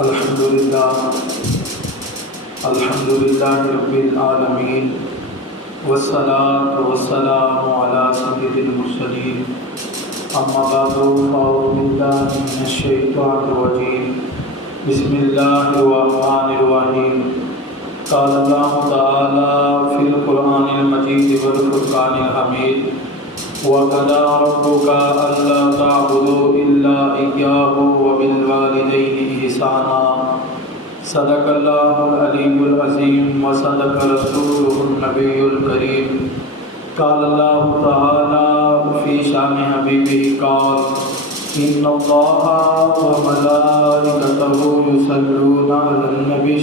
الحمد للہ رب العالمین والصلاة والسلام علی سید المرسلین اما بعد فاعوذ باللہ من الشیطان الرجیم بسم اللہ الرحمن الرحیم قال اللہ تعالی فی القرآن المجید والفرقان الحمید وَقَضَىٰ رَبُّكَ أَلَّا تَعْبُدُوا إِلَّا إِيَّاهُ وَبِالْوَالِدَيْنِ إِحْسَانًا صدق اللہ العلی العظیم وصدق رسولہ النبی الکریم قال اللہ تعالی فی شان حبیبہ قال ان اللہ وملائکتہ یصلون علی النبی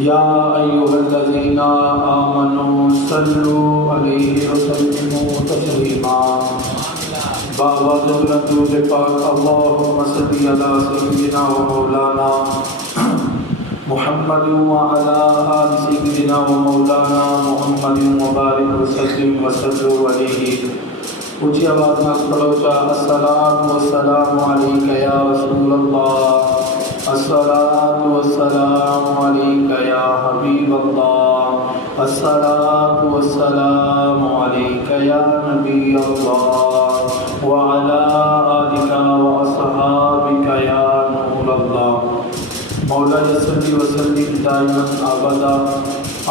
یا ایھا الذین آمنوا صلوا علیہ وسلموا تسلیما بآواز درود پاک اللہم صلی علی سیدنا و مولانا محمد وعلى آل سيدنا ومولانا محمد مبارک وسلم وصلوا علیہ. اونچی آواز میں پڑھو چا الصلاۃ والسلام علیک یا رسول اللہ، الصلاۃ والسلام علیک یا حبیب اللہ، الصلاۃ والسلام علیک یا نبی اللہ وعلى آلک واصحابک یا نور اللہ. مولا صلی وسلم دائما ابدا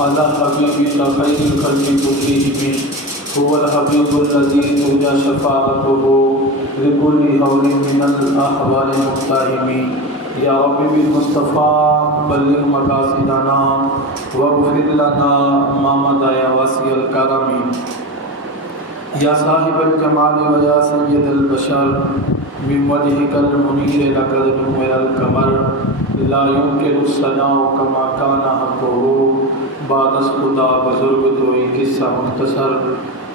علی حبیبک خیر الخلق کلہم هو الحبیب الذی ترجى شفاعته لكل حول من الاحوال المقتحم. یا رب بالمصطفیٰ بلغ مقاصدنا واغفر لنا ما مضى یا واسع الکرم. یا صاحب الجمال و یا سید البشر من وجهك المنیر لقد نور القمر لا يمكن الثناء كما كان حقه بعد خدا بزرگ دوئی قصہ مختصر.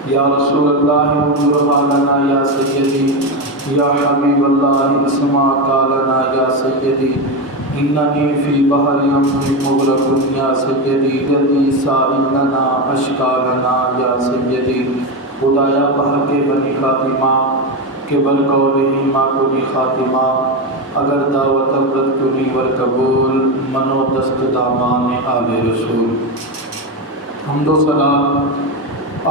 یا رسول اللہ انظر حالنا یا سیدی، یا حبیب اللہ اسمع قالنا یا سیدی، اننی فی بحر امر مغرق یا سیدی، جدی سائلنا اشکالنا یا سیدی. خدایا بہر کے بنی خاتمہ کہ بل قولہی ما کنی خاتمہ، اگر دعوت عبرت کنی ور قبول، منو دست دامان آل رسول. حمد و سلام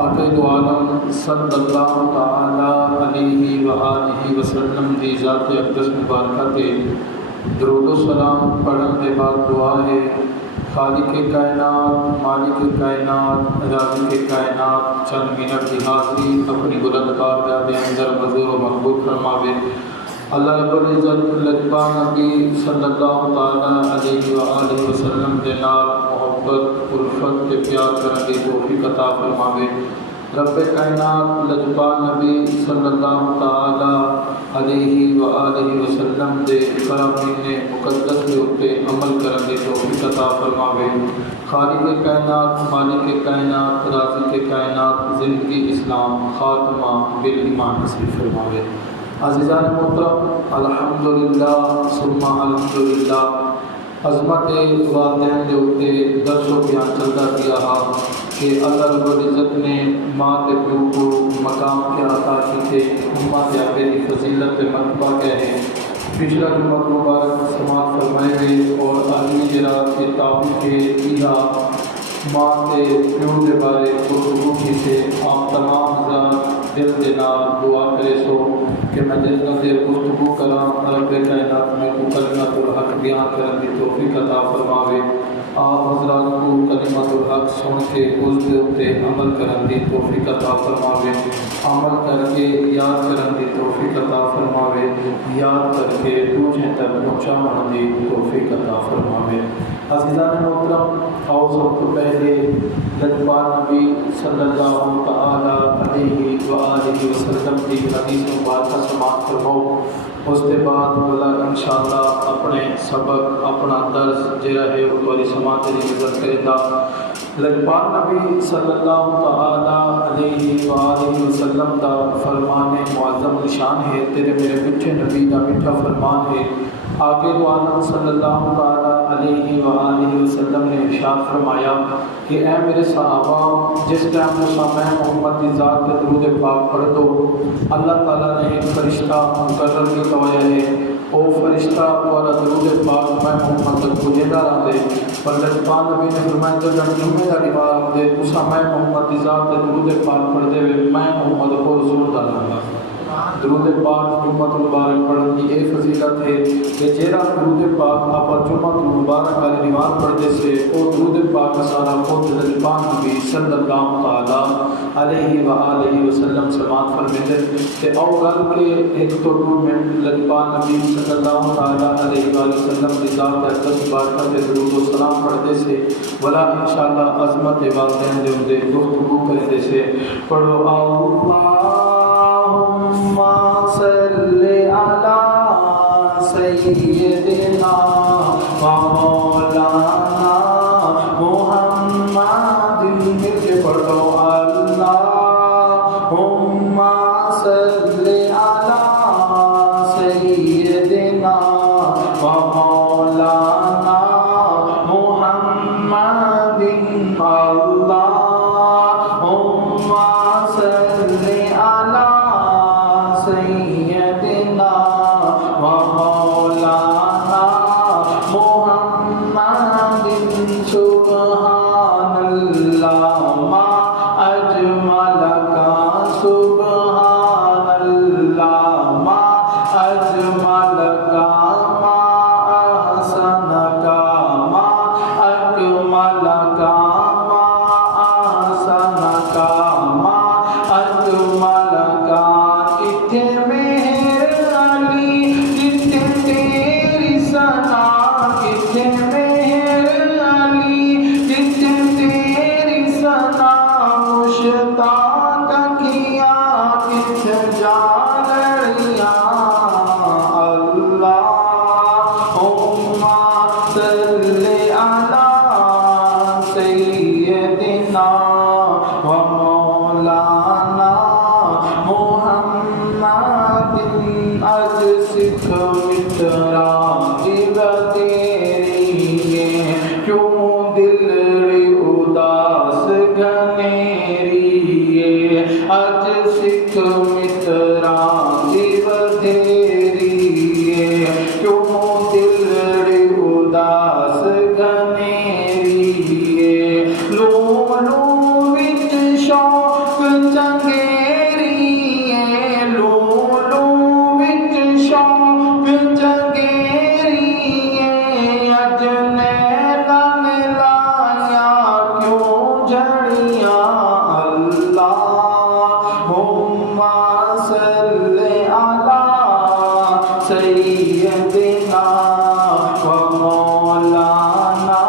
آقا دو عالم صلی اللہ تعالی علیہ وآلہ وسلم دی ذات اقدس مبارکہ تے درود و سلام پڑھن دے بعد دعا ہے خالق کائنات، مالک کائنات، رازق کائنات چند منٹ کی حاضری اپنی بلند بارگاہ دے اندر حضور و مقبول فرماوے. اللہ رب العزت لجپا نبی صلی اللہ تعالی علیہ وآلہ وسلم دے نال محبت الفت کے پیار کرنے کی توفیق عطا فرماوے. رب کائنات لجپا نبی صلی اللہ تعالی علیہ وآلہ وسلم دے فرامین مقدس کے اوپر عمل کرنے کی توفیق عطا فرماوے. خالق کائنات، مالک کائنات، رازق کائنات زندگی اسلام خاتمہ بالایمان نصیب فرماوے. عزیزان محترم، الحمدللہ ثم الحمدللہ. عظمت والدین دے اوتے درس و بیان چلتا کیا کہ اللہ رب العزت نے ماں تے پیو کو مقام کے عطا کیتے، امت آپے کی فضیلت پہ مرتبہ کہے. پچھلا جمعہ مبارک سماعت فرمائے ہوئے اور عالمی جرا کے تعاون کے ایہا ماں تے پیو دے بارے گفتگو کی سے آپ تمام حضرات دل دے نال دعا کرے سو کہ میں جتنا دیر گفتگو کراں رب کائنات میں کو کلمۃ الحق بیان کرنے کی توفیق عطا فرماوے. آپ حضرات کو کلمۃ الحق سن کے اس دے اوتے عمل کرنے کی توفیق عطا فرماوے، عمل کر کے یاد کرنے کی توفیق عطا فرماوے، یاد کر کے دوسرے تک پہنچانے کی توفیق عطا فرماوے. عزیزان محترم، آؤ سب کو پہلے لجپا نبی صلی اللہ تعالی علیہ وآلہ وسلم کی حدیث مبارکہ سماعت فرماؤ. اس کے بعد والا انشاءاللہ اپنے سبق اپنا درس جہاں ہے وہ تھوڑی سماعت کی نظر کرے گا. لجپا نبی صلی اللہ تعالی علیہ وآلہ وسلم کا فرمان معظم نشان ہے، تیرے میرے میٹھے نبی کا میٹھا فرمان ہے. آگے دو عالم صلی اللہ تعالی علیہ وآلہ وسلم نے ارشاد فرمایا کہ اے میرے صحابہ، جس ٹائم مسامح محمد کی ذات کے درود پاک پڑھ دو، اللہ تعالیٰ نے ایک فرشتہ مقرر کی توجہ ہے او فرشتہ والا درود پاک میں محمد تک پہنچتا رہے پر جب پاک نبی نے فرمایا جب جمعے کا دیوار دے اسا میں محمد کی ذات درود پاک پڑھتے ہوئے میں محمد کو زور دانا گا درود پاک جمعۃ المبارک پڑھنے کی ایک فضیلت ہے کہ جیرا درود پاک آپ جمعۃ المبارک کا دیوار پڑھتے سے او درود پاک کا سارا خود حضرت پاک نبی صلی اللہ تعالی علیہ وآلہ وسلم سماعت فرماتے کہ اول کے ایک تو منٹ حضرت پاک نبی صلی اللہ تعالی علیہ وآلہ وسلم کی ذات اقدس بارکہ سے درود و سلام پڑھتے سے ولا انشاءاللہ عظمت والدین دے اندے گفتگو کرتے سے پڑھو اللہم صلی علی سیدنا مولانا محمد مل کے پڑھو اللہم صلی علی سیدنا مولانا محمد اللہم صلی علی سیدنا مولانا محمد سبحان اللہ ما اجمل کا سبحان اللہ ما اجمل کا ما احسن کا ما اکمل کا ما احسن کا ما اکمل کا کتنے مہر علی کتنے تیری ثنا کتنے مہر علی کتنے تیری ثنا مشتاق کیا کتنے جانڑیاں اللہم صلی علی سیدنا و مولانا محمد اج سکھ مترا تیری کیوں دل اداس گھنیری اج سکھ مترا تیری کیوں دل اداس گھنیری لو لو وچ شوق چنگیری لو لو وچ شوق چنگیری اج نیلن لایا کیوں جھڑیاں اللہم صلی علی سیدنا و مولانا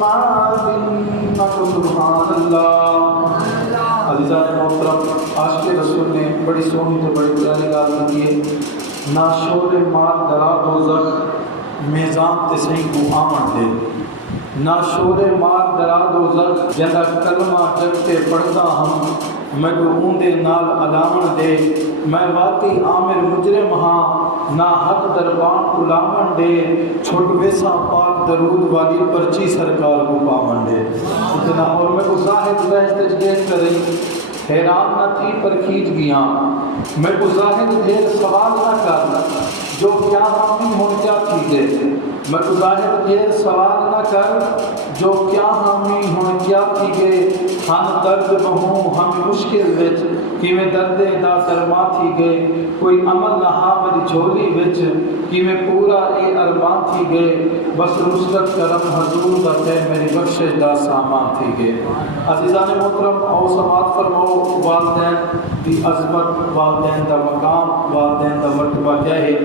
محمد سبحان اللہ۔ عزیزان محترم عاشق رسول نے بڑی سونی تو بڑی پیاری گل کی ہے نہ شور مار درا دوزخ میزان تے صحیح کو آمن دے نہ شور مار درا دوزخ جنہ کلمہ جگ تے پڑھدا ہم میں کو اوندے نال علامن دے میں واقعی عامر مجرم ہاں نہ حق دربان علامن دے چھوٹ ویسا پاک درود والی پرچی سرکار کو پامن دے اتنا اور میں کو زاہد بحث تجگیز کر رہی حیران نہ تھی پر کھیچ گیا میں کو زاہد دیر سوال نہ کرنا جو کیا حامی ہو کیا کیجے میں کو ظاہر دیر سوال نہ کر جو کیا حامی ہو کیا کیجے ہم درد بہوں ہم مشکل وچ کیویں درد دا درما تھی گئے کوئی عمل نہ ہا میری جھولی وچ کیویں پورا اے ارمان تھی گئے بس نصرت کرم حضور دا تے میری بخشش دا سامان تھی گئے۔ عزیزان محترم او سماعت فرماؤ والدین دی عظمت والدین دا مقام والدین دا مرتبہ کیا ہے۔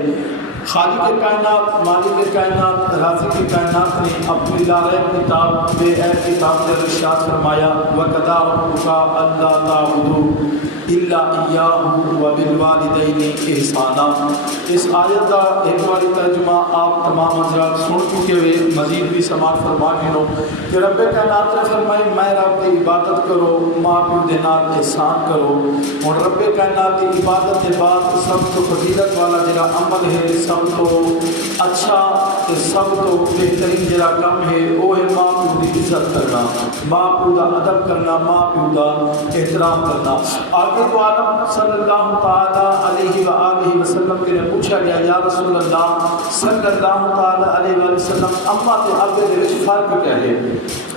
خالق کائنات مالک کائنات رازق کائنات نے اپنی لارہ کتاب بے عیب کتاب سے ارشاد فرمایا وَقَضَىٰ رَبُّكَ أَلَّا تَعْبُدُوا إِلَّا إِيَّاهُ وَبِالْوَالِدَيْنِ إِحْسَانًا۔ اس آیت کا ایک بار ترجمہ آپ تمام حضرات سن چکے ہوئے مزید بھی سماعت فرما گئے کہ رب کائنات نے فرمائی میں رب کی عبادت کرو ماں پیو دے نال احسان کرو اور رب کائنات کی عبادت کے بعد سب تو فضیلت والا جڑا عمل ہے سب تو اچھا سب تو بہترین جڑا کم ہے وہ ہے ماں پیو کی عزت کرنا ماں پیو کا ادب کرنا ماں پیو کا احترام کرنا۔ آگے آقا تو عالم صلی اللہ تعالی علیہ وآلہ وسلم کے نے پوچھا گیا یا رسول اللہ صلی اللہ تعالی علیہ وآلہ وسلم اما تے ابے دے وچ فرق کیا ہے؟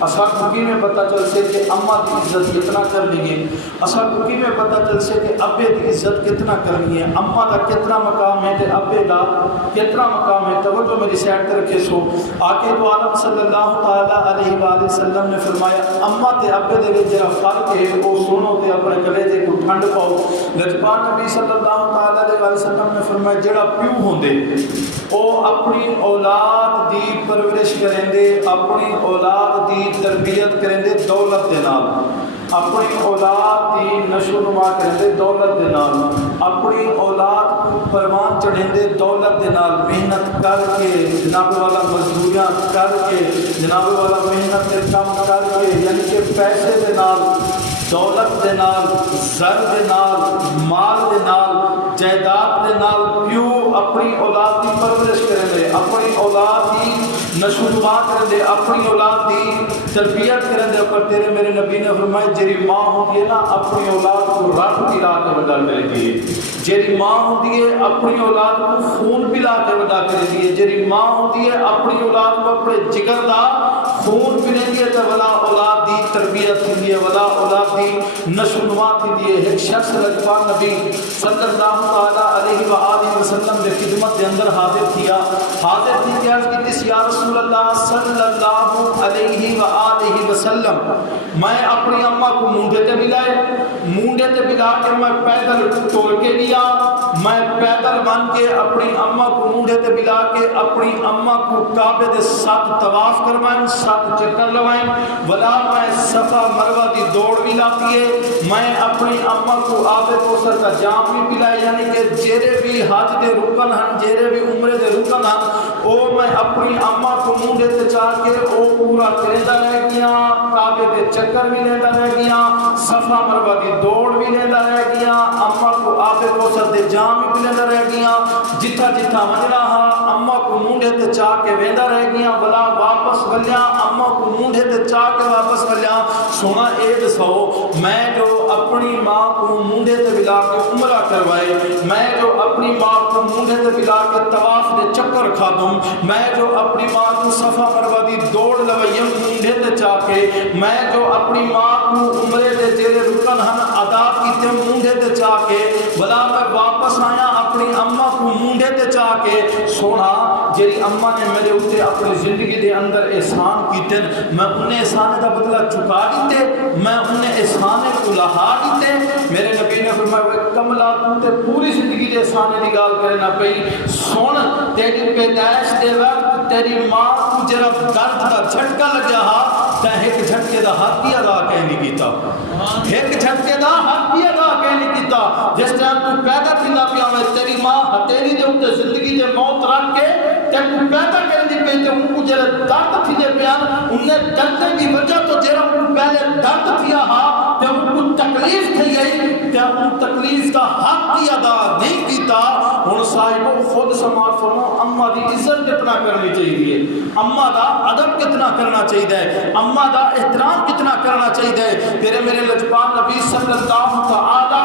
اساں کو کی میں پتہ چل سے کہ اما دی عزت کتنا کرنی ہے، اساں کو کی میں پتہ چل سے کہ ابے دی عزت کتنا کرنی ہے، اما دا کتنا مقام ہے تے ابے دا کتنا مقام ہے۔ توجہ میری سائڈ تے رکھے سو آقا تو عالم صلی اللہ تعالی علیہ وآلہ وسلم نے فرمایا اما تے ابے دے وچ جڑا فرق ہے او سنو تے اپنے کلیجے کو ٹھنڈ پاؤ۔ لجپال نبی صلی اللہ تعالی علیہ وآلہ وسلم نے فرمایا جڑا پیو ہوندے او اپنی اولاد دی پرورش کریں دے، اپنی اولاد دی تربیت کریں دے دولت دے نال، اپنی اولاد دی نشو نما کریں دے دولت دے نال، اپنی اولاد کو پروان چڑھیں دے دولت دے نال، محنت کر کے جناب والا مزدوریاں کر کے جناب والا محنت دے کام کر کے، یعنی کہ پیسے دے نال، دولت دے نال، زر دے نال، مال دے نال، جائیداد دے نال پیو اپنی اولاد کی پرورش کریں دے، اپنی اولاد کی نشو نما کریں دے، اپنی اولاد کی تربیت کریں دے۔ اوپر تیرے میرے نبی نے فرمایا جیری ماں ہوتی ہے نا اپنی اولاد کو رت پلا کے بڑا کرے گی، جیری ماں ہوتی ہے اپنی اولاد کو خون پلا کے بڑا کرے گی، جیری ماں ہوتی ہے اپنی اولاد کو اپنے جگر دا خون پلیں گے تو ولا اولاد دی تربیت تھی دیئے، ولا اولاد دی نشو نما تھی دیئے۔ ایک شخص لجپال نبی صلی اللہ علیہ وآلہ وسلم نے خدمت دے اندر حاضر تھی کہ عرض کی تیس یا رسول اللہ صلی اللہ علیہ وآلہ وسلم میں اپنی اماں کو مونڈے تے بلا کے میں پیدل توڑ کے لیا، میں پیدل بن کے اپنی اماں کو مونڈے تے بلا کے اپنی اماں کو کعبے دے 7 طواف کروائیں، 7 چکر لوائیں، ولا میں صفا مروہ دی دوڑ بھی لاتی ہے، میں اپنی اماں کو آب کوثر کا جام بھی پلائے، یعنی کہ جیرے بھی حج دے رکن ہن، جیرے بھی عمرے دے رکن ہن، او میں اپنی اماں کو مونڈے تے چاہ کے او پورا کریندہ رہ گیا، کعبے دے چکر بھی لیندہ رہ گیا، صفا مروہ دی دوڑ بھی لیندہ رہ گیا، اماں کو آب کوثر دے جام بھی لیندہ رہ گیا، جتھا جتھا وجنا ہا اماں کو مونڈے تے چاہ کے ویندہ رہ گیا، ولا واپس ولیا اماں کو مونڈے تے چاہ کے واپس ولیا۔ سونا اے دسو میں جو اپنی ماں کو مونڈے تے بلا کے عمرہ کروائے، میں جو اپنی ماں کو مونڈے تے بلا کے طواف دے چکر کھادم، میں جو اپنی ماں کو صفا مروہ دی دوڑ لوائیم مونڈے تے چاہ کے، میں جو اپنی ماں کو عمرے دے جیرے رکن ہن ادا کیتے مونڈے تے چاہ کے، بلا میں واپس آیا اپنی اماں کو مونڈے تے چاہ کے۔ سونا جیری اماں نے میرے اوتے اپنی زندگی دے اندر احسان کیتے، میں انہیں احسان دا بدلہ چکا دیتے، میں انہیں احسان کو لہا دیتے۔ میرے نبی نے فرمایا کملا تو تے پوری زندگی دے احسان دی گال کرے نہ پئی، سن تیری پیدائش دے وقت تیری ماں کو جرا درد دا جھٹکا لگیا ہا تے ایک جھٹکے دا حق بھی ادا نہیں کیتا، ایک جھٹکے دا حق بھی ادا نہیں کیتا۔ جس ٹائم تو پیدا تھیندا پیا میں تیری ماں ہتھیلی دے اوتے زندگی دے موت رکھ کے تے کو پیدا کرن دی پئی تے ان کو جڑا درد تھی دے پیا انہیں درد دی وجہ تو جڑا ان کو پہلے درد تھیا ہا تے ان کو تکلیف تھی گئی تے ان تکلیف کا حق بھی ادا نہیں کیتا۔ ہن صاحبو خود سماعت فرماؤ اماں دی عزت کتنا کرنی چاہیے، اماں دا ادب کتنا کرنا چاہیے، اماں دا احترام کتنا کرنا چاہیے۔ تیرے میرے لجپال نبی صلی اللہ تعالی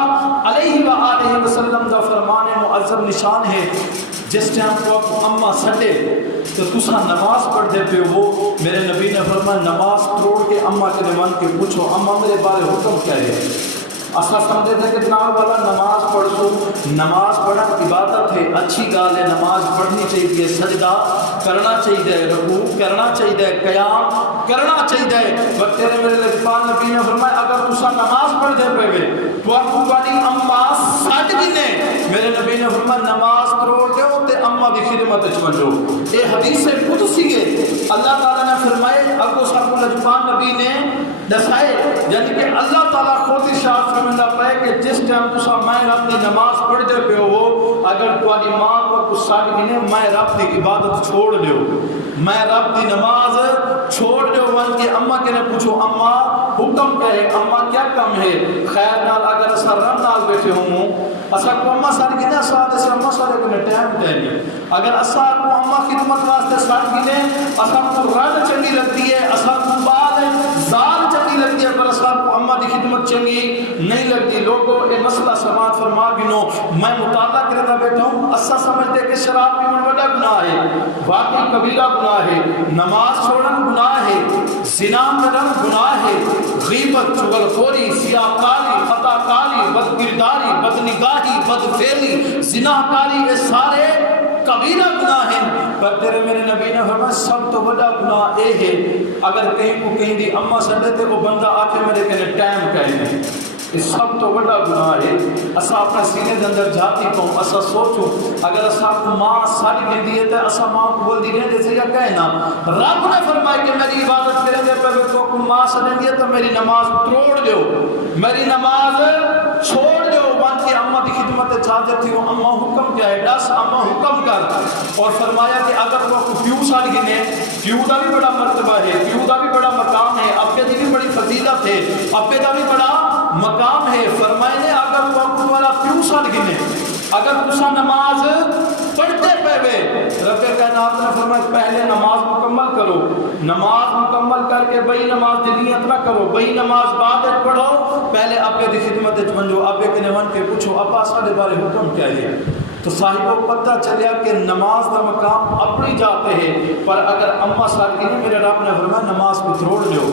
علیہ وآلہ وسلم دا فرمان معظم نشان ہے جس ٹائم کو آپ اماں سٹے تو تسا نماز پڑھ دے پہ وہ میرے نبی نے فرمایا نماز توڑ کے اماں کے نمان کے پوچھو اماں میرے بارے حکم کیا ہے۔ اصلا سمجھے تھے کہ جناب والا نماز پڑھ سو، نماز پڑھنا عبادت ہے، اچھی گال ہے، نماز پڑھنی چاہیے، سجدہ کرنا چاہیے، رکوع کرنا چاہیے، قیام کرنا چاہیے۔ بٹ تیرے میرے لجپال نبی نے فرمایا اگر تسا نماز پڑھ دے پہ تو آپ کو بڑی اماں سٹ گنے، میرے نبی نے فرمایا نماز توڑ دیو تے اماں دی خدمت وچ ونجو۔ اے حدیث قدسی ہے، اللہ تعالیٰ نے فرمائے اگو سب لجپال نبی نے دسائے، یعنی کہ اللہ تعالیٰ خود ارشاد فرماندا پے کہ جس ٹائم تسا میں رب دی نماز پڑھ دے پے ہو اگر تواڈی ماں کو سٹ گنے میں رب دی عبادت چھوڑ دیو، میں رب دی نماز چھوڑ دیو۔ ون کے اماں کے نے پوچھو اماں حکم کیا ہے، اماں کیا کم ہے؟ خیر نال اگر اسا رب نال بیٹھے ہوں اسا کو اماں سٹ گنے اسا دے اماں سارے کو ٹائم دے نہیں، اگر اسا کو اماں خدمت واسطے سٹ گنے اسا کو رد چنگی لگتی ہے، اسا کو بعد زال چنگی لگتی ہے، پر اسا کو اماں دی خدمت خدمت چنگی نہیں لگتی. لوگوں یہ مسئلہ سماعت فرما گنو. میں مطالعہ کرتا بیٹھا ہوں. اسا سمجھتے کہ شراب پینا بڑا گناہ ہے, واقعی کبیرہ گناہ ہے. نماز چھوڑنا گناہ ہے, زنا کرنا گناہ ہے, غیبت, چغلخوری, سیاہکاری, خطا کاری, بدکرداری, بدنگاہی, بدفعلی, زناکاری, یہ سارے کبیرہ گناہ ہیں. پر تیرے میرے نبی نے فرمایا سب تو بڑا گناہ اے ہے اگر کہیں کو کہیں دی اما سڈے تے وہ بندہ آ کے میرے کہنے ٹائم کہنے. یہ سب تو بڑا گناہ ہے. اسا اپنے سینے دے اندر جاتی کو اسا سوچو اگر اسا کو ماں ساری دے دیے تے اسا ماں کو بول دی رہے جیسے یا کہنا. رب نے فرمایا کہ میری عبادت کرے دے پر تو کو ماں سنے دیے تو میری نماز توڑ دیو, میری نماز چھوڑ دیو. وان کی اما دی خدمت چاہتے تھی وہ اما حکم کیا ہے, دس اما حکم کر. اور فرمایا کہ اگر وہ پیو سال گنے, پیو دا بھی بڑا مرتبہ ہے, پیو دا بھی بڑا مقام ہے, ابے دی بھی بڑی فضیلت ہے, ابے دا بھی بڑا مقام ہے. فرمائے نے اگر وہ تمہارا پیو سال گنے, اگر تسا نماز پڑھتے پہوے, رب کائنات نے فرمایا پہلے نماز مکمل کرو. نماز مکمل کر کے بئی نماز دی نیت نہ کرو, بئی نماز بعد پڑھو, پہلے ابے دی خدمت منجو. ابے کے نون کے پوچھو ابا سارے بارے حکم کیا ہے. تو صاحب کو پتہ چلیا کہ نماز کا مقام اپنی جاتے ہیں, پر اگر اما سالگرہ میرے رب نے فرمایا نماز کو تروڑ دو.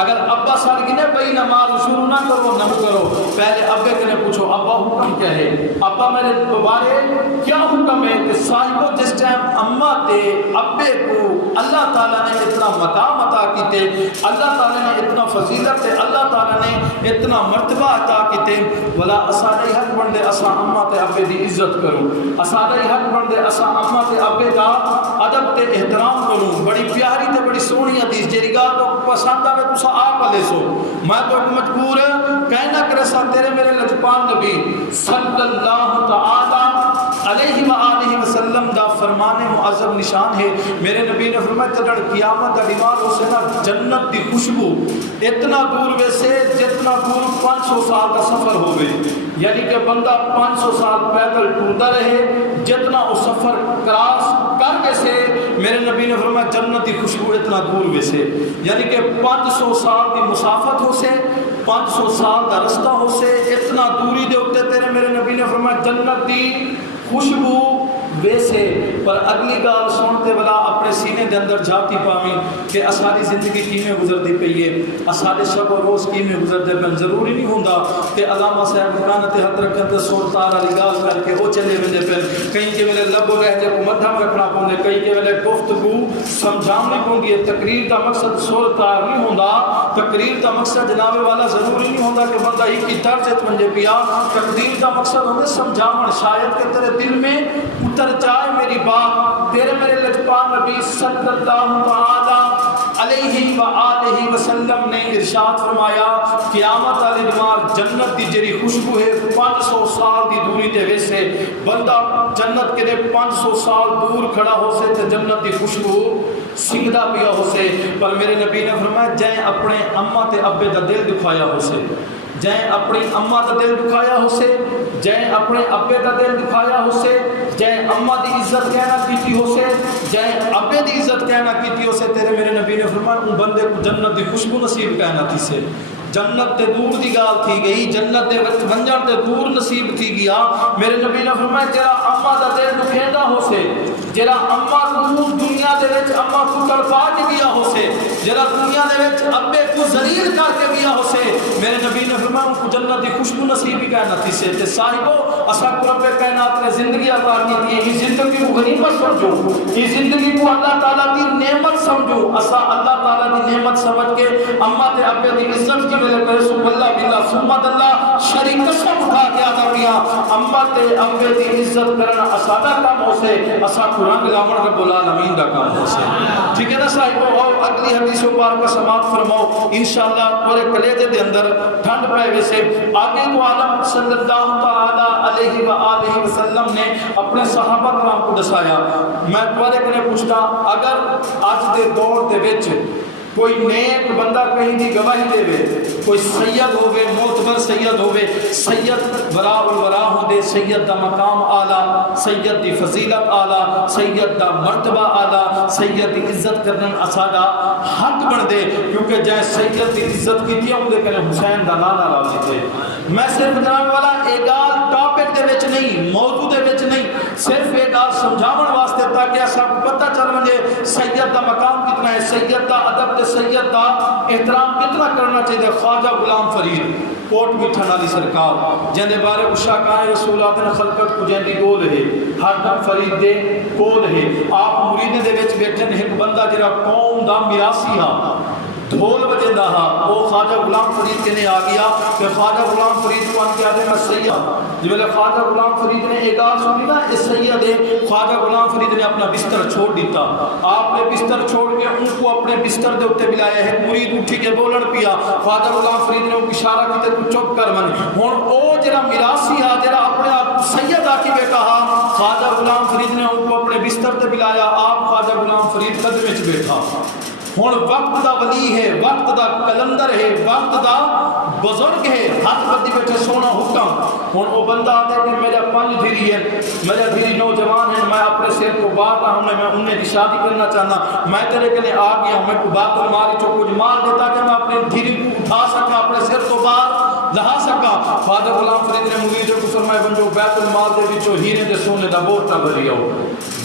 اگر ابا سالگرہ بھائی نماز شروع نہ کرو, نہ کرو, پہلے ابے کے پوچھو ابا حکم کیا ہے, ابا میرے بارے کیا حکم ہے. کہ صاحب کو جس ٹائم اما تے ابے کو اللہ تعالیٰ نے اتنا مقام عطا کیتے, اللہ تعالیٰ نے اتنا فضیلت ہے, اللہ تعالیٰ نے اتنا مرتبہ عطا کیتے, ولا اسارے حق بندے اسا اما تے ابے دی عزت کرو, اسادہ حق بندے اسا اما تے ابے دا ادب تے احترام کروں. بڑی پیاری تے بڑی سونی حدیث جیڑی گل تو پسند آوے تسا آپ لے سو. میں تو مجبور کہنا کرے سا تیرے میرے لجپال نبی صلی اللہ تعالی علیہ وآلہ وسلم دا فرمان معظم نشان ہے. میرے نبی نے فرمایا جڑ قیامت دا دیوار ہو سے نا جنت دی خوشبو اتنا دور ویسے جتنا دور 500 سال کا سفر ہوئے, یعنی کہ بندہ 500 سال پیدل ٹورتا رہے, جتنا وہ سفر کراس کر کے سے میرے نبی نے فرمایا جنت دی خوشبو اتنا دور ویسے, یعنی کہ 500 سال کی مسافت ہو سے, 500 سال کا رستہ ہو سے, اتنا دوری دے ہوتے تیرے میرے نبی نے فرمایا جنت دی خوشبو ویسے. پر اگلی گال سنتے والا اپنے سینے دے اندر جاتی پاویں کہ اساری زندگی کیویں گزرتی پئی ہے, اسارے شب و روز کیویں گزرتے پے. ضروری نہیں ہوندا کہ علامہ صاحب قرآن تے حد رکھن تے سور تار والی گال کر کے وہ چلے ویندے پے. کئی کے ویلے لب و لہجے کو مدھم رکھنا پوندے, کئی کے ویلے گفتگو سمجھاونی پوندی ہے. تقریر دا مقصد سور تار نہیں ہوندا, تقریر دا مقصد جناب والا ضروری نہیں ہوندا کہ بندہ ہی کی طرز ونجے پیا. تقریر دا مقصد ہوندا سمجھاون, شاید کہ تیرے دل میں اتر جائے میری بات. تیرے میرے لجپال نبی صلی اللہ تعالی علیہ وآلہ وسلم نے ارشاد فرمایا قیامت والے دیوار جنت دی جڑی خوشبو ہے 500 سال دی دوری تے ویسے بندہ جنت کے 500 سال دور کھڑا ہو سے تے جنت دی خوشبو سنگدا پیا ہو سے. پر میرے نبی نے فرمایا جائیں اپنے اما تے ابے دا دل دکھایا ہو سے, جائیں اپنی اما دا دل دکھایا ہو سے, جائیں اپنے ابے دا دل دکھایا ہو سے, جائیں اما دی عزت کہنا کیتی ہو سے, جائیں ابے دی عزت کہنا کیتی ہو سے. تیرے میرے نبی نے فرمایا ان بندے کو جنت دی خوشبو نصیب کہنا تھی سے. جنت تے دور دی گال تھی گئی, جنت دے وچ ونجن تے دور نصیب تھی گیا. میرے نبی نے فرمایا جڑا اما دا دل دکھیندا ہو سے, جڑا اما کو دنیا دے وچ اما کو تڑپا کے گیا ہو سے, جڑا دنیا دے وچ ابے کو ذلیل کر کے گیا ہو سے, میرے نبی نے فرمایا ان کو جنت دی خوشبو نصیب ہی کہنا تھی سے. تے صاحبو اسا کو رب کائنات نے زندگی عطا کی ہے, یہ زندگی کو غنیمت سمجھو, یہ زندگی کو اللہ تعالیٰ کی نعمت سمجھو. اسا اللہ تعالیٰ کی نعمت سمجھ کے اما تے ابے دی عزت کی وجہ کرے سو اللہ باللہ سبحان اللہ شریک قسم اٹھا کے ادا کیا. اما تے ابے دی عزت کرنا اسادا کام ہو سے, اسا کو رنگ لاون رب العالمین دا کام ہو سے. ٹھیک ہے نا صاحبو. اور اگلی حدیث مبارکہ سماعت فرماؤ انشاءاللہ. پورے کلیجے دے اندر ٹھنڈ پے ویسے آگے تو عالم صلی اللہ تعالی علیہ وآلہ وسلم نے اپنے صحابہ کرام کو دسایا. میں تمہارے کنے پوچھتا اگر آج دے دور دے وچ کوئی نیک بندہ کہیں دی گواہی دے وے، کوئی سید ہوے، معتبر سید ہوے، سید وراء الورا ہوندے، سید دا مقام اعلیٰ، سید دی فضیلت اعلیٰ، سید دا مرتبہ اعلیٰ، سید دی عزت کرنا اساڈا حق بن دے، کیونکہ جے سید دی عزت کیتی ہے اودے کنے حسین دا نانا راضی تھے۔ میں صرف جناب والا ایک گال ٹاپک دے وچ نہیں، موضوع دے وچ نہیں، صرف ایک گال سمجھاون واسطے تاکہ اساں کو پتہ چل ونجے سید دا مقام کتنا ہے، سید دا ادب تے سید دا احترام کتنا کرنا چاہیے۔ خواجہ غلام فرید کوٹ مٹھن علی سرکار جن دے بارے اشاکان رسولات نے خلقت کو جن دی گول ہے، ہر دم فرید دے کول ہے۔ آپ مریدیں دے وچ بیٹھن ایک بندہ جڑا قوم دا میراثی ہا، ڈھول بجے دا ہا، وہ خواجہ غلام فرید کے نے آ گیا کہ خواجہ غلام فرید کو ان کے آدھے میں سید، جب خواجہ غلام فرید نے ایک آل سنی نا اس سید ہے، خواجہ غلام فرید نے اپنا بستر چھوڑ دیتا، آپ نے بستر چھوڑ کے ان کو اپنے بستر دے اتے بلایا ہے، مرید اٹھی کے بولن پیا، خواجہ غلام فرید نے وہ اشارہ کیتے تو چپ کر من، ہن او جڑا میراثی ہا جڑا اپنے آپ سید آ کے بیٹھا ہا، خواجہ غلام فرید نے ان کو اپنے بستر تے بلایا، آپ خواجہ غلام فرید قدم وچ بیٹھا۔ ہن وقت دا ولی ہے، وقت دا کلندر ہے، وقت دا بزرگ ہے، ہاتھ بدی بیٹھے سونا حکم۔ ہن وہ بندہ آتا ہے کہ میرا 5 دھیری ہے، میرا دھیری نوجوان ہے، میں اپنے سر کو بات رہا ہوں، میں انہیں کی شادی کرنا چاہنا، میں تیرے کے لیے آ گیا، میں کو بات المال چو کچھ مال دیتا کہ میں اپنے دھیری کو اٹھا سکا، اپنے سر کو باہر لہا سکا۔ خواجہ غلام فرید نے مریدوں کو فرمایا بنجو بیت المال دے وچوں ہیرے تے سونے دا بورٹا بھری آؤ۔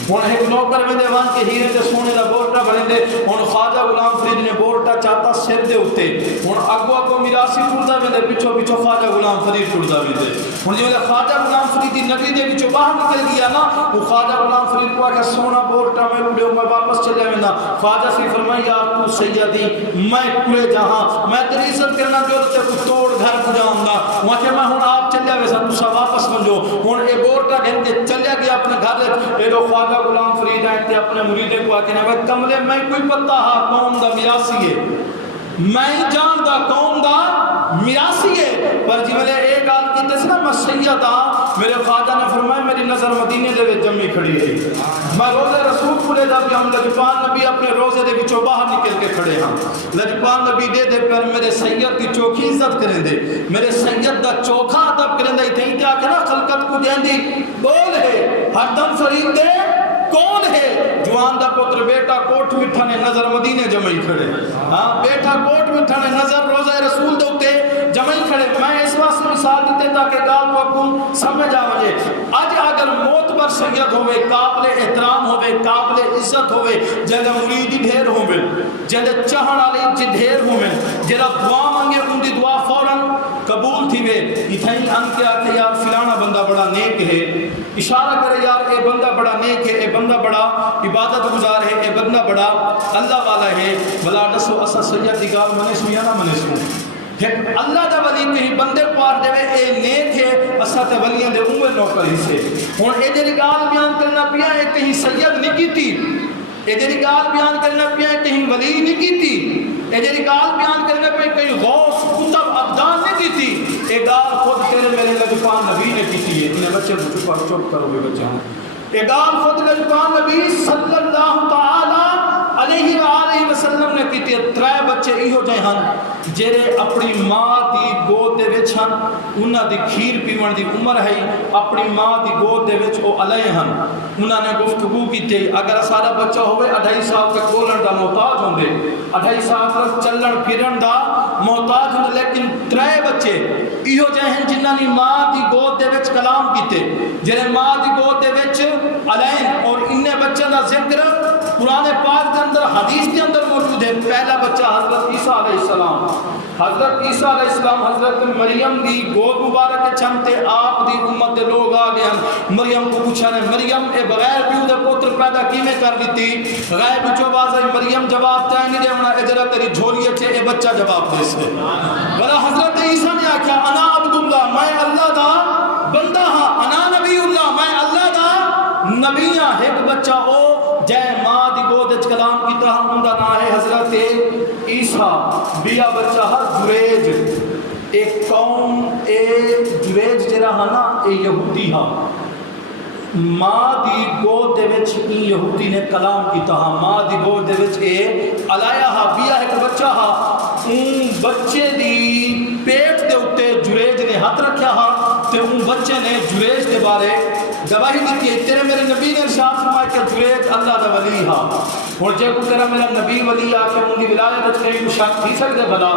ہن ایک نوکر ویندے وان کے ہیرے تے سونے دا بورٹا بھرندے، ہن خواجہ غلام فرید نے بورٹا چاہتا سر دے اوتے، ہن اگو اگو میراثی ٹردا ویندے، پیچھے پیچھے خواجہ غلام فرید ٹردا ویندے۔ ہن جے خواجہ غلام فرید نبی دے وچوں باہر نکل گیا نا، وہ خواجہ غلام فرید کو کہ سونا بورٹا میں اڑیو، میں واپس چلے ویندا۔ خواجہ سے فرمایا یار تو سیدی، میں کلے جہاں، میں تیری عزت کرنا جو تے کو توڑ گھر کو جاؤں گا، وہ کہ میں ہن آپ چلے ویسا تسا واپس منجو۔ ہن اے بورٹا گھن کے چلے گیا اپنے گھر، اے دو خواجہ غلام فرید آئے تے اپنے مریدے کو آکے نا کملے میں کوئی پتہ ہا قوم دا میراثی ہے، میں جان دا قوم دا میراثی ہے، پر جی میں ایک گال کیتے سے نا میں سید ہاں، میرے خواجہ نے فرمایا میری نظر مدینے دے وچ جمی کھڑی ہے، میں روزے رسول کو لے جاتی ہوں، لجپال نبی اپنے روزے دے وچوں باہر نکل کے کھڑے ہاں، لجپال نبی دے دے پر میرے سید کی چوکھی عزت کریں دے، میرے سید دا چوکھا ادب کریں دے، تھی کیا کہ نا خلقت کو دین دی بول ہے، ہر دم فرید دے کون ہے؟ جوان دا پتر بیٹا کوٹ مٹھا نے نظر مدینے جمعی کھڑے، ہاں بیٹا کوٹ مٹھا نے نظر روزہ رسول دوتے جمعی کھڑے۔ میں اس واسطے مثال دیتے تاکہ گال کو اکون سمجھ آوجے، آج اگر معتبر سید ہوئے، قابل احترام ہوئے، قابل عزت ہوئے، جنہ مریدی ڈھیر ہوئے، جنہ چاہن علی ڈھیر ہوئے، جنہ دعا مانگے ان دی دعا فوراً قبول تھی وے، اتھائی ان کے آتے یار فلانا بندہ بڑا نیک ہے، اشارہ کرے یار اے بندہ بڑا نیک ہے، اے بندہ بڑا عبادت گزار ہے، اے بندہ بڑا اللہ والا ہے، بلا ڈسو اسا سید دی گال منے سو یا نہ منے سو، اللہ دا ولی کہیں بندے پار دے وے اے نیک ہے، اسا تے ولیاں دے اوے نوکر ہی سے۔ ہن اے جڑی گال بیان کرنا پیا اے کہیں سید نہیں کیتی، اے جڑی گال بیان کرنا پیا اے کہیں ولی نہیں کیتی، اے جڑی گال بیان کرنا پیا کہیں غوث کتب ابدان نہیں کیتی، اے گال خود تیرے میرے لجپال نبی نے کیتی ہے۔ انہیں بچے چپ کرو گے بچہ، اے گال خود لجپال نبی صلی اللہ تعالی علیہ وآلہ وسلم نے کیتی ہے۔ 3 بچے ایہو جے ہن جڑے اپنی ماں دی گود دے وچ ہن، انہاں دی کھیر پیون دی عمر ہے، اپنی ماں دی گود دے وچ او علیہ ہن، انہاں نے گفتگو کیتی اگر سارا بچہ ہوئے 2.5 سال تک بولن دا محتاج ہوندے، 2.5 سال تک چلن پھرن دا محتاج ہوندے، لیکن 3 بچے ایہو جے ہن جنہاں نے ماں دی گود دے وچ کلام کیتے، جڑے ماں دی گود دے وچ علیہ، اور انہیں بچوں دا ذکر قرآن پاک کے اندر حدیث کے اندر موجود ہے۔ پہلا بچہ حضرت عیسیٰ علیہ السلام، حضرت عیسیٰ علیہ السلام حضرت مریم دی گود مبارک چھنتے آپ دی امت دے لوگ آ گئے ہیں، مریم کو پوچھا نے مریم اے بغیر پیو دے پوتر پیدا کیویں کر لیتی، غیب وچوں آواز آئی مریم جواب تے نہیں دیونا، اے جڑا تیری جھولی اچ اے بچہ جواب دے سے۔ بلا حضرت عیسیٰ نے آکھیا انا عبد اللہ، میں اللہ دا بندہ ہاں، انا نبی اللہ، میں اللہ دا نبی ہاں۔ ایک بچہ او جے ماں دی گود وچ کلام کیتا ہاں، ان دا نام ہے حضرت عیسیٰ۔ بیا بچہ ہر جریج، ایک قوم اے جریج جڑا ہا نا اے یہودی ہا، ماں دی گود دے وچ این یہودی نے کلام کیتا ہا، ماں دی گود دے وچ اے الایا ہا، بیا ایک بچہ ہا، اون بچے دی پیٹ دے اتے جریج نے ہاتھ رکھیا ہا تے اون بچے نے جریج دے بارے گواہی دیتی ہے، تیرے میرے نبی نے ارشاد فرمایا کہ جریج اللہ دا ولی ہا۔ اور جے کو تیرا میرا نبی ولی آ کے ان دی ولایت وچ کہیں شک تھی سکدے بھلا،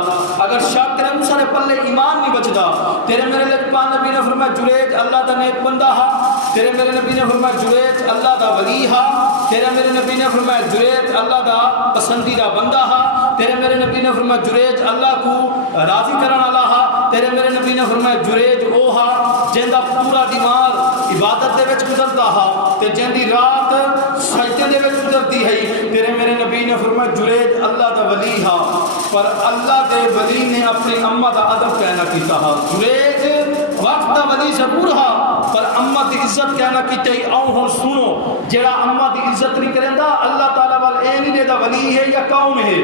اگر شک کرے ان سارے پلے ایمان نہیں بچدا۔ تیرے میرے لقمان نبی نے فرمایا جریج اللہ دا نیک بندہ ہا، تیرے میرے نبی نے فرمایا جریج اللہ دا ولی ہا، تیرے میرے نبی نے فرمایا جریج اللہ دا پسندیدہ بندہ ہا، تیرے میرے نبی نے فرمایا جریج اللہ کو راضی کرن والا ہا، تیرے میرے نبی نے فرمایا جریج او ہا جیندا پورا دماغ عبادت دے وچ گزردا ہا تے جیندی رات سجدے دے وچ گزرتی ہے۔ تیرے میرے نبی نے فرمایا جریج اللہ دا ولی ہا، پر اللہ دے ولی نے اپنی اماں دا ادب کہنا کیتا ہا۔ جریج وقت دا ولی ضرور ہا پر اماں دی عزت کہنا کیتے آؤ ہن سنو، جڑا اماں دی عزت نہیں کریندا اللہ تعالی وال اے نہیں دیدا ولی ہے یا قوم ہے،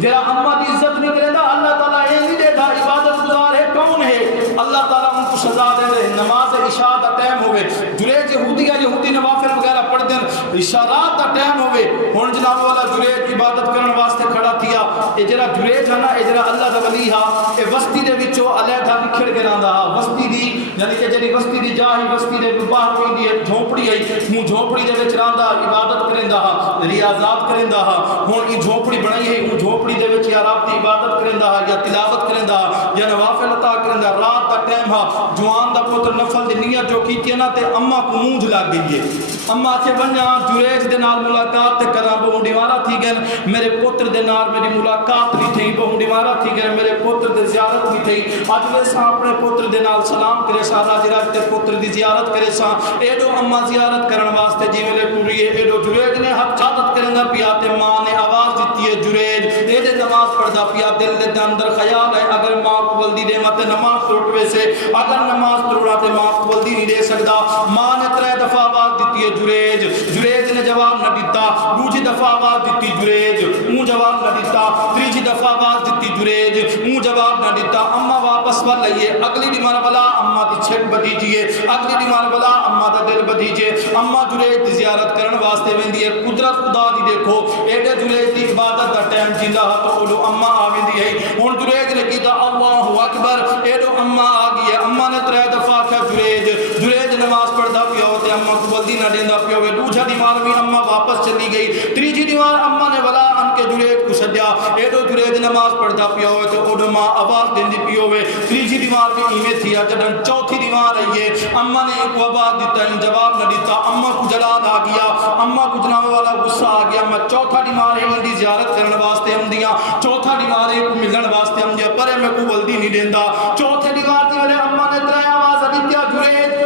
جڑا اماں دی عزت نہیں کریندا اللہ تعالی اے نہیں دیدا عبادت گزار ہے کون ہے، اللہ تعالی ان کو سزا دے دے۔ نماز عشاء دا ٹائم ہوے، جریج یہودی نوافل وغیرہ پڑھ دین، عشاء رات دا ٹائم ہوے، ہن جناب والا جریج عبادت کرن واسطے کھڑا تھیا، اے جڑا جریج ہے نا اے جڑا اللہ دا ولی ہا، اے وسطی دے وچوں علیحدہ نکھڑ کے رہندا ہا، وسطی دی یعنی کہ جڑی وسطی دی جاہ وسطی دے باہر ہوئی دی جھونپڑی ہے، ہوں جھونپڑی دے وچ رہندا عبادت کریندا ہا، ریاضات کریندا ہا، ہن ای جھونپڑی بنائی ہے، ہوں جھونپڑی دے وچ یا رب دی عبادت کریندا ہا یا تلاوت کریندا ہا یا نوافل عطا کریندا، رات دا ٹائم ہا، جوان دا پتر نفل دی نیت جو کیتی نا تے اما کو مونج لگ گئی ہے، اما کے بنیا جریج دے نال ملاقات تے کراں بہو ڈیوارا تھی گئے، میرے پتر دے نال میری ملاقات نہیں تھی، بہو ڈیوارا تھی گئے، میرے پتر دے زیارت نہیں تھی، اج میں سا اپنے پتر دے نال سلام کرے سا، راج راج تے پتر دی زیارت کرے سا، ایڈو اما زیارت کرن واسطے جی میرے پوری ہے، ایڈو جریج نے حق عادت کرنا پیا تے ماں نے آواز دیتی ہے جریج ایڈے نماز پڑھدا پیا، دل دے اندر خیال ہے اگر ماں کو بلدی دے مت نماز ٹوٹوے سے، اگر نماز توڑا تے ماں کو بلدی نہیں دے سکدا، ماں نے 3 دفعہ آواز دیتی ہے جریج نے جواب نہ دیتا، دوسری دفعہ آواز دیتی جریج اون جواب نہ دیتا، تیسری دفعہ آواز دیتی جریج اون جواب نہ دیتا، اما واپس ول لئیے، اگلی دی مربلا اما دی چھک بدیجیے، اگلی دی مربلا اما دا دل بدیجیے، اما جریج دی زیارت کرن واسطے ویندی ہے، قدرت خدا دی دیکھو، ایڈے جریج دی عبادت دا ٹائم جیندا تو اودو اما آویندی ہے، ہن جریج نے کیتا اللہ اکبر، ایڈو اما آ گئی ہے، اما نے 3 دفعہ کہا جریج نماز پڑھدا پیا تے اما کو بلدی نہ دیندا پیا ہوے، دوسری دیوار بھی اما واپس چلی گئی، تیسری دیوار اما نے ولا ان کے جریج کو سدیا، ایڈو جریج نماز پڑھدا پیا ہوے تے اودو ماں آواز دیندی پی ہوے، تیسری دیوار بھی ایویں تھی، جدن چوتھی دیوار آئی ہے اما نے ایک آواز دیتا ہے جواب نہ دیتا، اما کو جلال آ گیا، اما کو جناب والا غصہ آ گیا، میں چوتھا دیوار ہے ان دی زیارت کرن واسطے آندیاں، چوتھا دیوار ہے کو ملن واسطے آندیاں، پر میں کو بلدی نہیں دیندا، چوتھے دیوار دی ویلے اما نے 3 آواز دیتیا جریج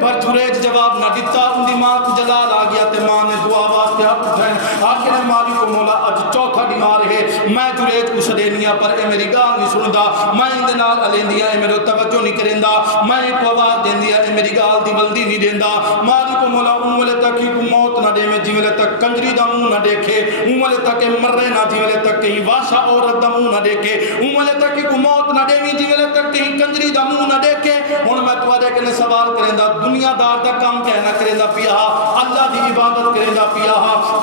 پر جریج جواب نہ دیتا، ان دی ماں کو جلال آ گیا تے ماں نے دعا واسطے ہاتھ اٹھائے، آخر مالک و مولا اج چوتھا دیوار ہے، میں جریج کو سدینیا پر اے میری گال نہیں سندا، میں ان دے نال الیندیا اے میرے توجہ نہیں کریندا، میں ایک آواز دیندیا اے میری گال دی بلدی نہیں دیندا، مالک و مولا ان ویلے تک کو موت نہ دے میں جی ویلے تک کنجری دا منہ نہ دیکھے، ان ویلے تک مرے نہ جی ویلے تک کہیں واشا عورت دا منہ نہ دیکھے، ان ویلے تک کو موت نہ دے جی ویلے تک کہیں کنجری دا منہ نہ دیکھے، ہن میں تواڈے کنے سوال کریندا، دنیا دار دا کام کہنا کریندا پیا، اللہ دی عبادت کریندا پیا،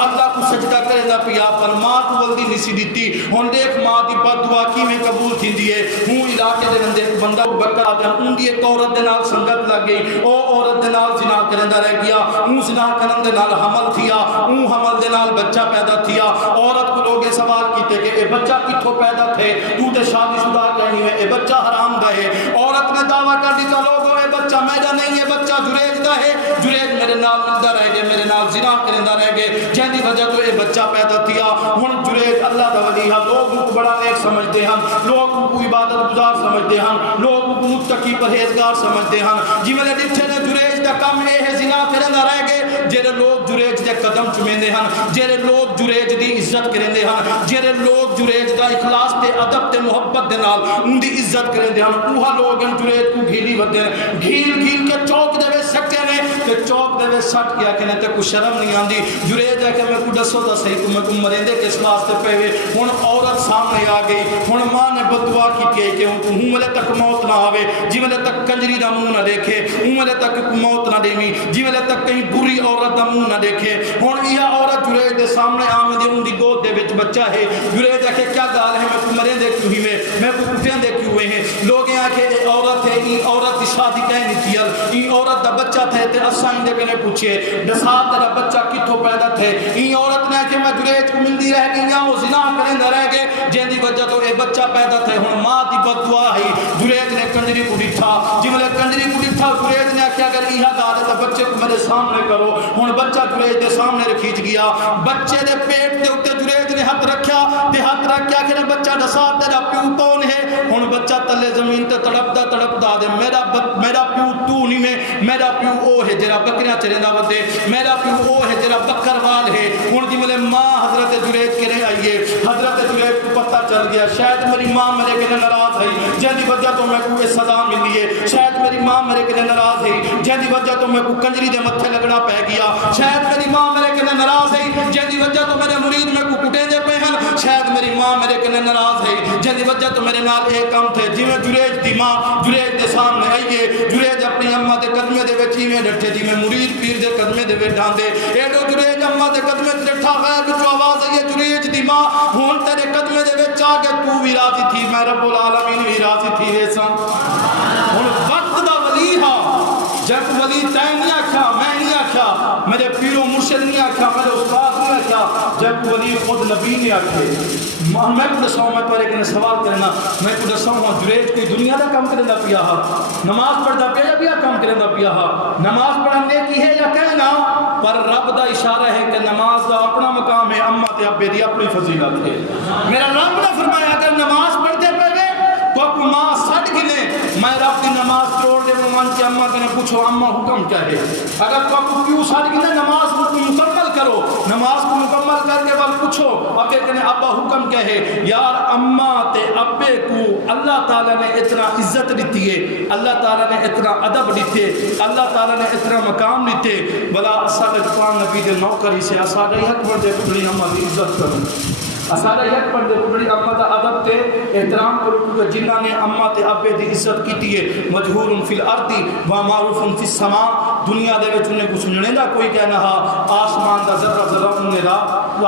اللہ کو سجدہ کریندا پیا، پر ماں کو بلدی نہیں سی دتی، ہن دیکھ ماں دی بد دعا کیویں قبول تھیندی ہے، ہوں علاقے دے اندر بندہ بکر آ جان، ان دی ایک عورت دے نال سنگت لگ گئی، او عورت دے نال زنا کریندا رہ گیا، اون زنا کرن دے نال حمل تھیا، اون حمل دے نال بچہ پیدا تھیا، عورت کو لوگے سوال کیتے کہ اے بچہ کتھوں پیدا تھے، تو تے شادی شدہ کہنی ہے، اے بچہ حرام دا ہے، عورت نے دعویٰ کر دیا لوگوں اے بچہ میرا نہیں ہے، بچہ جریج دا ہے، جریج میرے نال ملدا رہ گئے، میرے نال زنا کرندا رہ گئے، جن دی وجہ تو اے بچہ پیدا تھیا، ہن جریج اللہ دا ولی ہے، لوگ کو بڑا نیک سمجھتے ہیں، لوگ کو عبادت گزار سمجھتے ہیں، لوگ کو متقی پرہیزگار سمجھتے ہیں، جی میں ڈٹھے نے جریج دا کم اے ہے زنا کرندا رہ گئے، جڑے لوگ جریج دے قدم چومیندے ہیں، جڑے لوگ جریج دی عزت کریندے ہیں، جڑے لوگ جریج دا اخلاص تے ادب تے محبت دے نال ان دی عزت کریندے ہیں، اوہا لوگ جریج کو گھیلی ودے گھیل کے چوک دے وچ سکتے نے کے چوک دے وچ سٹ کے کہ تے کو شرم نہیں آندی جریج ہے کہ میں کو دسو دا صحیح کو میں کو مرندے کس واسطے پے وے ہن عورت سامنے آ گئی ہن ماں نے بدعا کی کہ ہوں ملے تک موت نہ آوے جی ملے تک کنجری دا منہ نہ دیکھے ہوں ملے تک موت نہ دیوی جی ملے تک کہیں بری عورت دا منہ نہ دیکھے ہن یہ عورت جریج دے سامنے آوے ان دی گود دے وچ بچہ ہے جریج ہے کہ کیا گال ہے میں کو مرندے کیوں ہی میں کو کٹھیں دے کیوں ہیں لوگ یہاں کہ عورت ہے یہ عورت کی شادی کہیں نہیں کیا یہ عورت دا بچہ تھے تے اساں دے کنے پوچھے دسات دا بچہ کتھوں پیدا تھے یہ عورت نے کہ میں جریج کو ملدی رہ گئی یا وہ زنا کریں رہ گئے جن دی وجہ تو اے بچہ پیدا تھے ہن ماں دی بددعا ہے جریج نے کنجری کو ڈٹھا جملے کنجری کو ڈٹھا جریج نے کیا اگر یہ گال ہے بچے کو میرے سامنے کرو ہن بچہ جریج دے سامنے کھینچ گیا بچے دے پیٹ دے اوتے جریج نے ہاتھ رکھیا تے ہاتھ رکھ کے کہ بچہ دسات دا پیو کون ہے ہن بچہ تلے زمین تے تڑپدا دے میرا پیو تو نہیں میں میرا پیو او ہے جڑا بکریاں چریندا ودے میرا پیو او ہے جڑا بکروال ہے ہن دی ملے ماں حضرت جریج کرے آئیے حضرت جریج کو پتہ چل گیا شاید میری ماں میرے کے ناراض ہے جن دی وجہ تو میں کو سزا ملی ہے شاید میری ماں میرے کے ناراض ہے جن دی وجہ تو میں کو کنجری دے متھے لگنا پے گیا شاید میری ماں میرے کے ناراض ہے جن دی وجہ تو میرے مرید میں کو کٹے دے پے ہیں شاید میری ماں میرے کے ناراض ہے جن دی وجہ تو میرے نال ایک کام تھے جی میں جریج دی ماں جریج دے سامنے آئیے جریج اپنی اماں دے قدمے دے وچ میں ڈٹھے جی میں مرید پیر دے قدمے دے وچ ڈاندے ایڈو جریج اماں دے قدمے تے ڈٹھا غیر وچ آواز آئی جریج دی ماں ہن تیرے قدمے دے وچ آ کے تو بھی راضی تھی میں رب العالمین بھی راضی تھی ویسا ہن وقت دا ولی ہا جب ولی تے نہیں آکھیا میں نہیں آکھیا میرے پیرو مرشد نہیں آکھیا میرے استاد نہیں آکھیا جب ولی خود نبی نے آکھے میں کو دساؤں میں تو ایک سوال کرنا میں کو دساؤں جریج کوئی دنیا دا کام کرنا پیا ہا نماز پڑھدا پیا یا بیا کام کرنا پیا ہا نماز پڑھنے کی ہے یا کہنا پر رب دا اشارہ ہے کہ نماز دا اپنا مقام ہے اماں تے ابے دی اپنی فضیلت ہے میرا رب نے فرمایا اگر نماز پڑھتے پے تو کو ماں سٹ گنے میں رب دی نماز توڑ دے من کے اماں کنے پوچھو اماں حکم کیا ہے اگر کو کیوں سٹ گنے نماز کو مکمل کرو نماز کو مکمل کر کے بعد پوچھو ابے کنے ابا حکم کیا ہے یار اماں تے ابے کو اللہ تعالی نے اتنا عزت دیتی ہے اللہ تعالی نے اتنا ادب دیتے اللہ تعالی نے اتنا مقام دیتے بلا اساں قرآن نبی دے نوکر ہی سے اساں حق بندے اپنی اماں دی عزت کرو اسارا یک پڑھ دے بڑی اماں دا ادب تے احترام کرو کیونکہ جنہاں نے اماں تے ابے دی عزت کیتی ہے مجہور فی الارض و معروف فی السماء دنیا دے وچ انہیں کچھ سننے دا کوئی کہنا ہا آسمان دا ذرہ ذرہ انہیں دا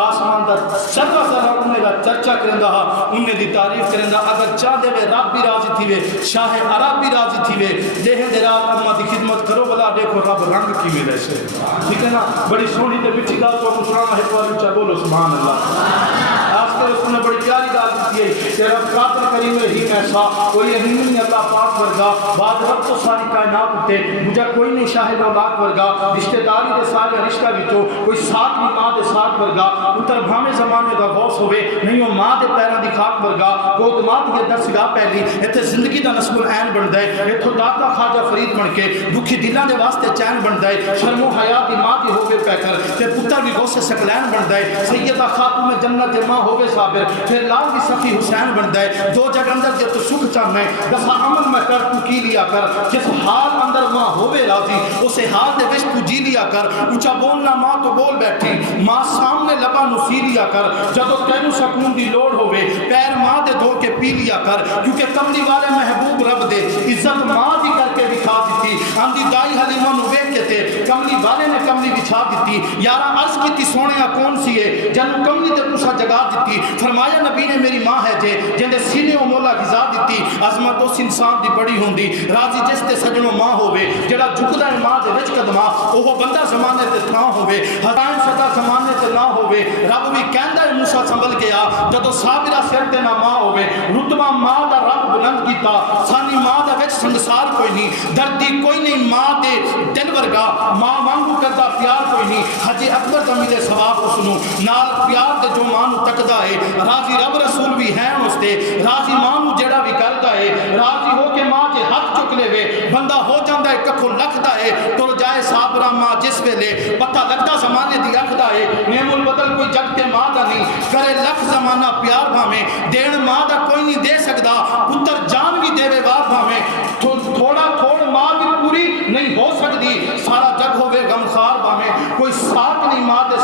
آسمان دا ذرہ ذرہ انہیں دا چرچا کرندا ہا انہیں دی تعریف کرندا اگر چاہ دے وے رب بھی راضی تھی وے شاہ عرب بھی راضی تھی وے دیہ دے رات اماں دی خدمت کرو بلا دیکھو رب رنگ کی میں ویسے ٹھیک ہے نا بڑی سونی تے مٹھی گل تو سنانا ہے تو اچھا بولو سبحان اللہ آج کل اس نے بڑی پیاری گال کی ہے کہ رب قادر کریم رحیم ایسا کوئی رحیم نہیں اللہ پاک ورگا بعد رب تو ساری کائنات ہوتے مجھے کوئی نہیں شاہد اولاد ورگا رشتہ داری دے سارے رشتہ وچوں کوئی ساتھ بھی ماں دے ساتھ ورگا پتر بھاویں زمانے دا غوث ہوے نہیں وہ ماں دے پیراں دی خاک ورگا گود ماں دی درسگاہ پہلی ایتھے زندگی دا نصب العین بندا ہے ایتھوں داتا خواجہ فرید بن کے دکھی دلاں دے واسطے چین بندا ہے شرم و حیا دی ماں دی ہوے پہ کر تے پتر بھی غوث ثقلین بندا ہے سیدہ خاتون جنت ماں ہوے صابر پھر لال بھی سخی حسین بندا ہے دو جگ اندر جے تو سکھ چاہنا ہے دسا عمل میں کر تو کی لیا کر جس حال اندر ماں ہوے راضی اسے حال دے وچ تو جی لیا کر اونچا بولنا ماں تو بول بیٹھی ماں سامنے لبا نسی لیا کر جدو تینو سکون دی لوڑ ہوے پیر ماں دے دھو کے پی لیا کر کیونکہ کملی والے محبوب رب دے عزت ماں دی کر کے دکھا دیتی آندی دائی حلیمہ نو ویکھ کے تے کملی والے نے کملی بچھا دیتی یارا عرض کیتی سونیا کون سی ہے جنو کملی تے تسا جگا دیتی فرمایا نبی نے میری ماں ہے جے جندے سینے و مولا غذا دیتی عظمت اس انسان دی بڑی ہوندی راضی جس تے سجنوں ماں ہوے جڑا جھکدا ہے ماں دے وچ قدماں اوہ بندہ زمانے تے تھاں ہوے ہزار سدا زمانے تے نہ ہوے رب بھی کہندا ہے موسیٰ سنبھل کے آ جدو صابرہ سر تے نہ ماں ہوے رتبہ ماں دا رب بلند کیتا سانی ماں دا وچ سنگسار کوئی نہیں دردی کوئی نہیں ماں دے دل ورگا ماں وانگو کردا پیار کوئی نہیں حج اکبر دا ملے ثواب اس نو نال پیار تے جو ماں نو تکدا ہے راضی رب رسول بھی ہیں اس تے راضی ماں نو جڑا بھی کردا ہے راضی ہو کے ماں دے ہاتھ چک لے وے بندہ ہو جاندا ہے ککھو لکھدا ہے تر جائے صابرہ ماں جس ویلے پتہ لگدا زمانے دی رکھدا ہے نعم البدل کوئی جگ تے ماں دا نہیں کرے لکھ زمانہ پیار بھاویں دین ماں دا کوئی نہیں دے سکدا پتر جان بھی دے وے واہ بھاویں تھوڑا تھوڑ ماں بھی پوری نہیں ہو سکتی سارا جگ ہوے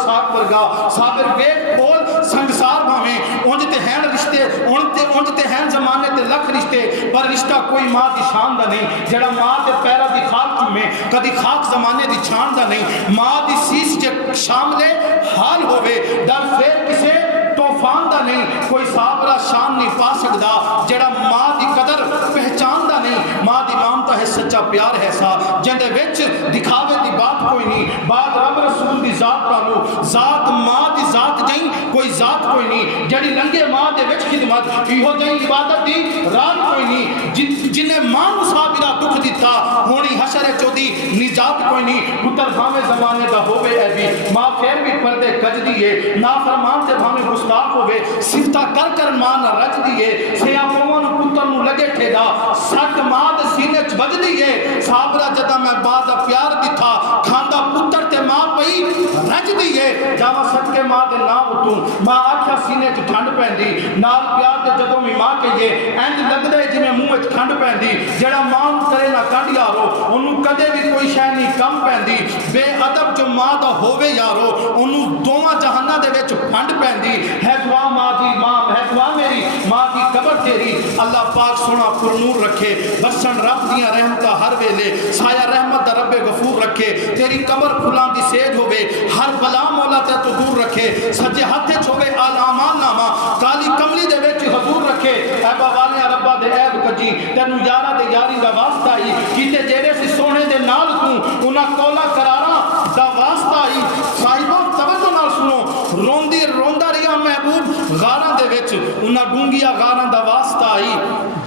اسحاق ورگا صابر ویک کول سنگسار بھاویں اونج تے ہیں رشتے اونج تے ہیں زمانے تے لکھ رشتے پر رشتہ کوئی ماں دی شان دا نہیں جڑا ماں دے پیرا دی خاک چومے کدی خاک زمانے دی چھان دا نہیں ماں دی سیس جے شاملے حال ہوئے در فیر کسے طوفان دا نہیں کوئی صابرہ شان نہیں پا سکدا جڑا ماں دی قدر پہچان دا نہیں ماں دی مامتا ہے سچا پیار ہے سا جندے وچ دکھاوے دی بات کوئی نہیں بعد رب رسول دی ذات پالو ذات ماں دی ذات جائیں کوئی ذات کوئی نہیں جڑی لنگے ماں دے وچ خدمت ایہو جائیں عبادت دی رات کوئی نہیں جنہیں ماں صابرہ دکھ دیتا ہونی حشر چودی نجات کوئی نہیں پتر بھامے زمانے دا ہوئے اے بھی ماں پھر بھی پردے کج دیئے نافرمان تے بھامے گستاخ ہوئے صفتہ کر کر ماں نہ رج دیئے سیاں پوان پتر نو لگے ٹھیدا سٹ ماں دے سینے چ دیئے صابرہ جدہ میں بعد پیار دیتا کھاندہ پتر تے ماں پئی رج دیئے جاوہ سٹ کے ماں دے نام اتوں ماں آکھا سینے چ ٹھنڈ پہندی نال پیار دے جدوں میں ماں کہیے اینج لگ دے جی میں منہ وچ ٹھنڈ پہندی جڑا ماں کرے نہ کڈ یارو انہوں کدے بھی کوئی شے نہیں کم پہندی بے ادب جو ماں دا ہووے یارو انہوں دوواں جہاناں دے وچ پھنڈ پہندی ہے دعا ماں دی ماں ہے دعا میری ماں دی قبر تیری اللہ پاک سونا پرنور رکھے بسن رب دیاں رحمتہ ہر ویلے سایہ رحمت دا رب غفور رکھے تیری قبر پھلان دی سیج ہوئے ہر بلا مولا تے تو دور رکھے سجے ہاتھے چھوڑے آلامان نامہ کالی کملی دے وچ حضور رکھے اے باوالیاں ربا دے عیب کجی تینو یارہ دے یاری دا واسطہ ہی کیتے جیرے سی سونے دے نال تو انہاں کولا کراراں دا واسطہ ہی صاحبوں توجہ نال سنو روندی روندا رہیا محبوب غاراں دے وچ انہاں ڈونگیا غاراں دا واسطہ آئی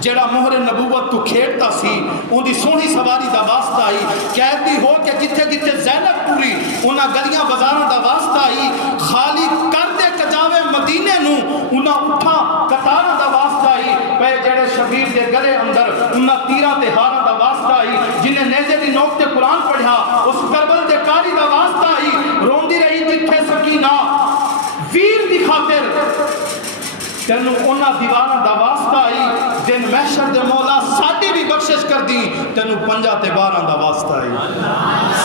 جڑا مہر نبوت تو کھیڑتا سی ان دی سونی سواری دا واسطہ آئی قیدی ہو کے جتھے جتھے زینب پوری انہاں گلیاں بازاراں دا واسطہ آئی خالی کر دے کجاوے مدینے نو انہاں اٹھا قطاراں دا واسطہ آئی پہ جڑے شبیر دے گلے اندر انہاں تیرہ تے ہاراں دا واسطہ آئی جنہیں نیزے دی نوک تے قرآن پڑھا اس کربل دے کاری دا واسطہ آئی روندی رہی جتھے سکینہ ویر دی خاطر تینو انہاں دیواراں دا واسطہ آئی دن محشر دے مولا ساڈی بھی بخشش کر دی تینو پنجا تے باراں دا واسطہ آئی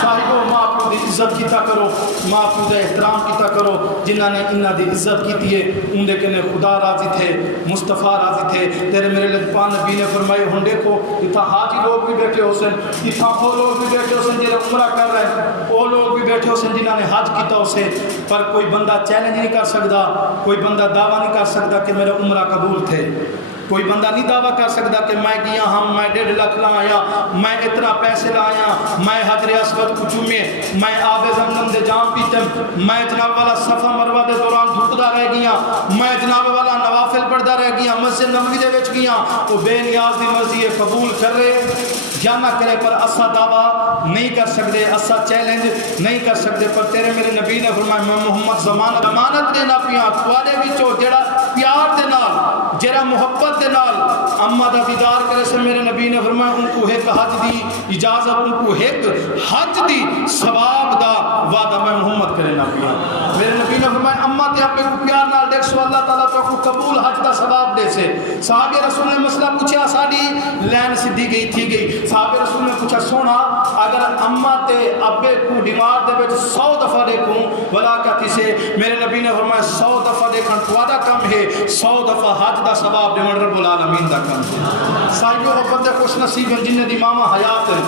صاحبو ماں اپنی دی عزت کیتا کرو ماں اپنی دے احترام کیتا کرو جنہاں نے انہاں دی عزت کیتی ہے ان دے کنے خدا راضی تھے مصطفیٰ راضی تھے تیرے میرے لطفان نبی نے فرمائے ہن دیکھو اتھا حاجی لوگ بھی بیٹھے ہو سن اتھا وہ لوگ بھی بیٹھے ہو سن جنہیں عمرہ کر رہے ہیں وہ لوگ بھی بیٹھے ہو سن جنہاں نے حج کیتا ہو سے پر کوئی بندہ چیلنج نہیں کر سکتا کوئی بندہ دعویٰ نہیں کر سکتا کہ میرے عمرہ قبول تھے کوئی بندہ نہیں دعویٰ کر سکتا کہ میں گیا ہم میں 1.5 لاکھ لایا میں اتنا پیسے لایا میں حضر اسود کو چومے میں آب زمزم دے جام پیتم میں جناب والا صفا مروہ دے دوران دھکدا رہ گیا میں جناب والا نوافل پڑھدا رہ گیا مسجد نبوی دے وچ گیا وہ بے نیاز دی مرضی قبول کر رہے یا نہ کرے پر اسا دعویٰ نہیں کر سکتے اسا چیلنج نہیں کر سکتے پر تیرے میرے نبی نے فرمایا میں محمد ضمانت دینا پیاں توارے وچوں جڑا پیار دے نال جڑا محبت دے نال اما دا دیدار کرے سے میرے نبی نے فرمایا ان کو ایک حج دی اجازت ان کو ایک حج دی ثواب دا وعدہ میں محمد کرے نہ پیا میرے نبی نے فرمایا اما تے اپنے کو پیار نال دیکھ سو اللہ تعالیٰ تو کو قبول حج دا ثواب دے سے صحابہ رسول نے مسئلہ پوچھا ساڈی لین سدھی گئی تھی گئی صحابہ رسول نے پوچھا سونا اگر اما تے ابے کو ڈیمار دے وچ 100 دفعہ دیکھوں ولا کہتی سے میرے نبی نے فرمایا 100 دفعہ دیکھن تواڈا کم ہے 100 دفعہ حج دا ثواب دیون رب العالمین دا کم ہے صاحبو وہ بندے خوش نصیب ہیں جنہاں دی ماما حیات ہیں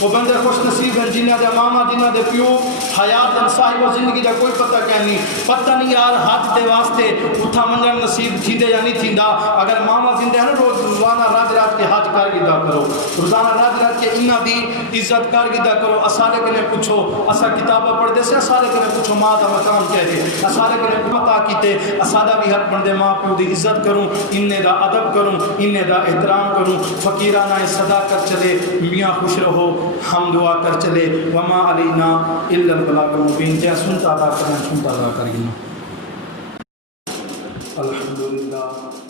وہ بندے خوش نصیب ہیں جنہاں دے ماما جنہاں دے پیو حیات ہیں صاحبو زندگی دا کوئی پتہ کیا نہیں پتہ نہیں یار حج دے واسطے اٹھا منجر نصیب تھیندے یا نہیں تھیندا اگر ماما زندے ہیں روزانہ راج رات کے حج کر گدا کرو روزانہ راج رات کے انہاں دی عزت کر گدا کرو اسارے کنے پوچھو اسا کتاباں پڑھ دے سے اسارے کنے پوچھو ماں دا مقام کہہ دے اسارے کنے پتہ کیتے اسادا بھی حق بندے ماں پیو دی عزت کروں اننے دا ادب کروں اننے دا احترام کروں فقیرانہ صدا کر چلے میاں خوش رہو ہم دعا کر چلے وما علینا الا البلاغ المبین جے سنتا ادا کرنا سنتا ادا کرنا الحمدللہ